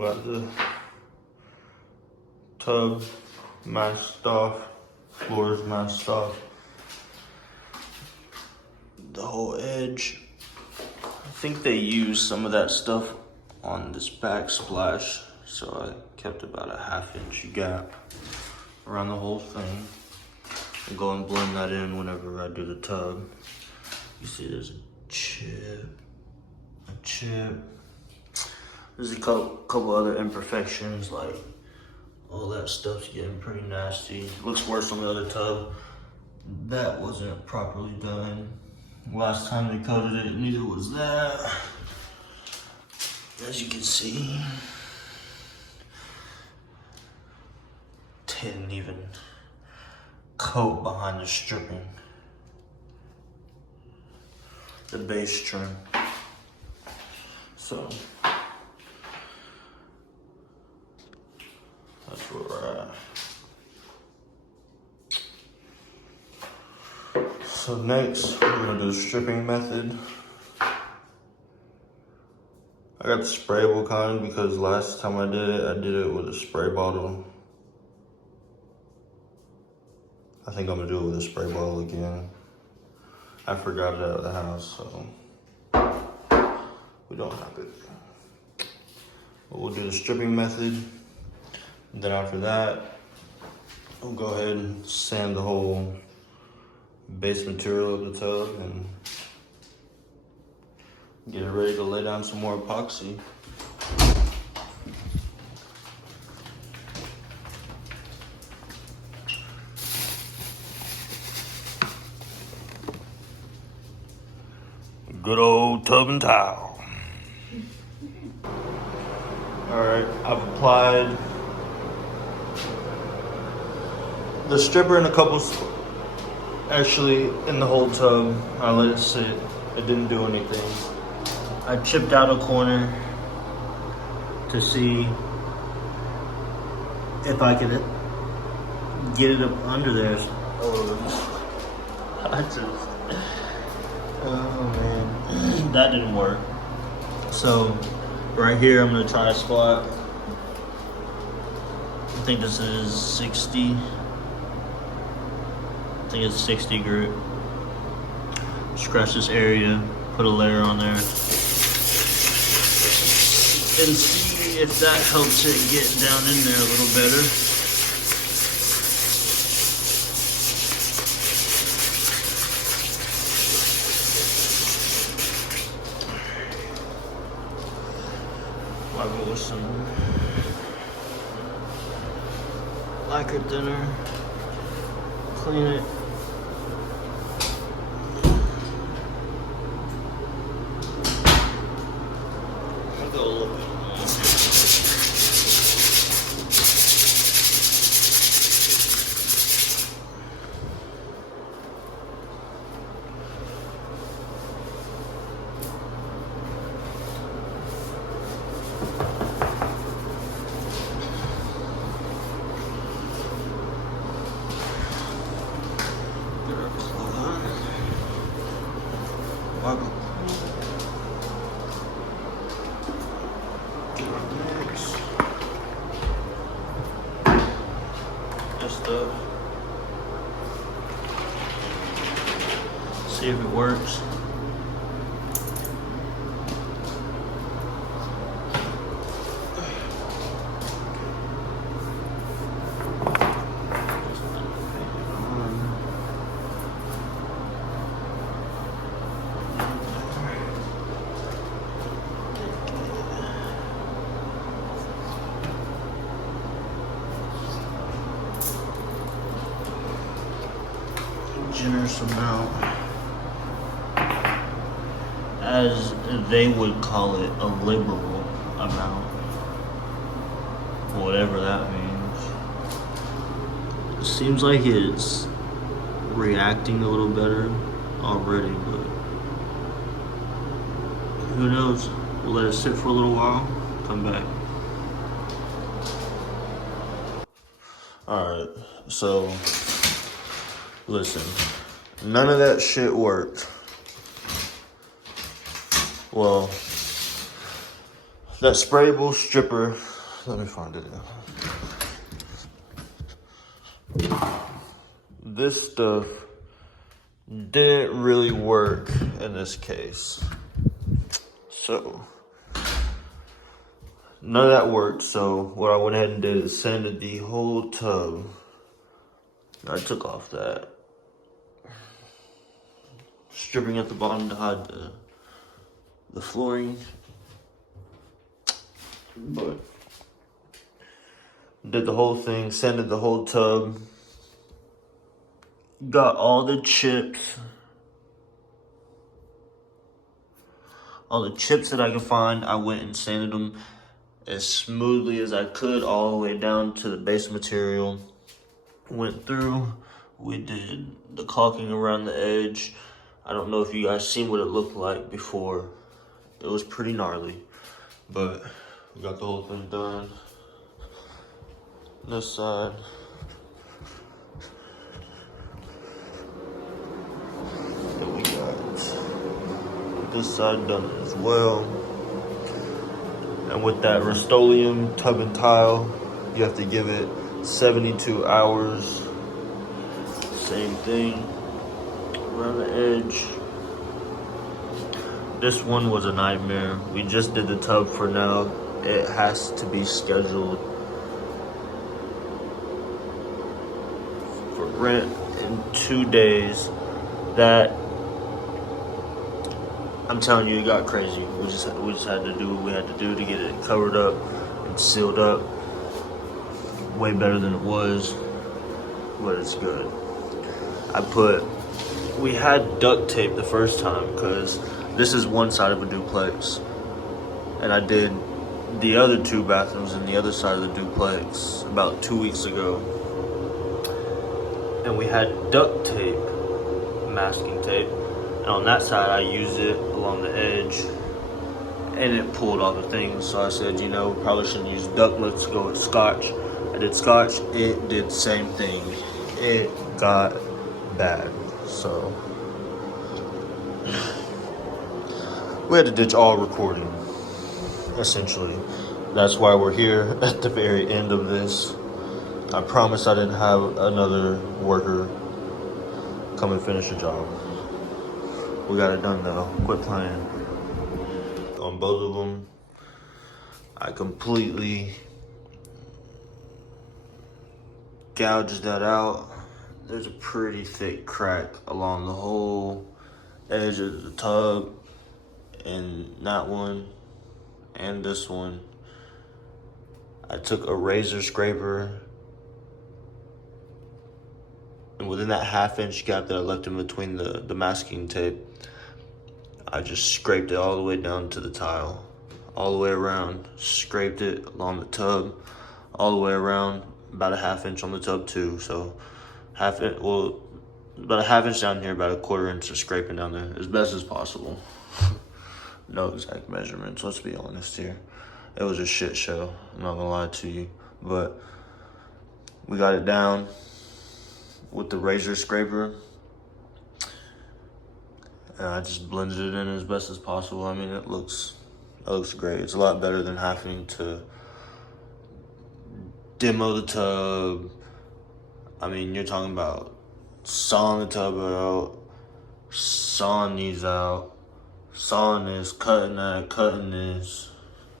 We got the tub masked off, floors masked off, the whole edge. I think they used some of that stuff on this backsplash, so I kept about a 1/2 inch gap around the whole thing. I'll go and blend that in whenever I do the tub. You see there's a chip. There's a couple other imperfections, like all that stuff's getting pretty nasty. It looks worse on the other tub. That wasn't properly done. Last time they coated it, neither was that. As you can see, didn't even coat behind the stripping. The base trim. So that's where we're at. So next, we're gonna do the stripping method. I got the sprayable kind because last time I did it with a spray bottle. I think I'm gonna do it with a spray bottle again. I forgot it at the house, so we don't have it. But we'll do the stripping method. And then after that, we'll go ahead and sand the whole base material of the tub and get it ready to lay down some more epoxy. Good old tub and towel. All right, I've applied the stripper in a couple, actually in the whole tub. I let it sit, it didn't do anything. I chipped out a corner to see if I could get it up under there a little bit. Oh man, that didn't work. So right here, I'm gonna try a spot. I think this is 60. I think it's 60 grit. Scratch this area, put a layer on there, and see if that helps it get down in there a little better. I'll go with some lacquer thinner, clean it. I'll go a little bit more. See if it works. Generous amount, as they would call it, a liberal amount, whatever that means. It seems like it's reacting a little better already, but who knows? We'll let it sit for a little while, come back. All right, so listen, none of that shit worked. Well, that sprayable stripper Let me find it. This stuff didn't really work in this case. So, none of that worked. So, what I went ahead and did is sanded the whole tub. I took off that stripping at the bottom to hide the flooring. But did the whole thing, sanded the whole tub. Got all the chips that I could find. I went and sanded them as smoothly as I could all the way down to the base material. Went through, we did the caulking around the edge. I don't know if you guys seen what it looked like before. It was pretty gnarly, but we got the whole thing done. This side. And we got this side done as well. And with that Rust-Oleum tub and tile, you have to give it 72 hours. Same thing around the edge. This one was a nightmare. We just did the tub for now. It has to be scheduled for rent in 2 days. That, I'm telling you, it got crazy. We just had to do what we had to do to get it covered up and sealed up. Way better than it was, but it's good. We had duct tape the first time because this is one side of a duplex, and I did the other 2 bathrooms in the other side of the duplex about 2 weeks ago, and we had duct tape, masking tape, and on that side I used it along the edge, and it pulled all the things. So I said, you know, probably shouldn't use duct, let's go with Scotch. I did Scotch, it did the same thing. It got bad, so we had to ditch all recording, essentially. That's why we're here at the very end of this. I promise I didn't have another worker come and finish the job. We got it done though, quit playing. On both of them, I completely gouged that out. There's a pretty thick crack along the whole edge of the tub, and that one and this one. I took a razor scraper, and within that 1/2-inch gap that I left in between the masking tape, I just scraped it all the way down to the tile, all the way around, scraped it along the tub, all the way around, about a 1/2 inch on the tub too. So about a 1/2 inch down here, about a 1/4 inch of scraping down there, as best as possible. No exact measurements, let's be honest here. It was a shit show, I'm not gonna lie to you. But we got it down with the razor scraper, and I just blended it in as best as possible. I mean, it looks great. It's a lot better than having to demo the tub. I mean, you're talking about sawing the tub out, sawing these out, sawing this, cutting that, cutting this.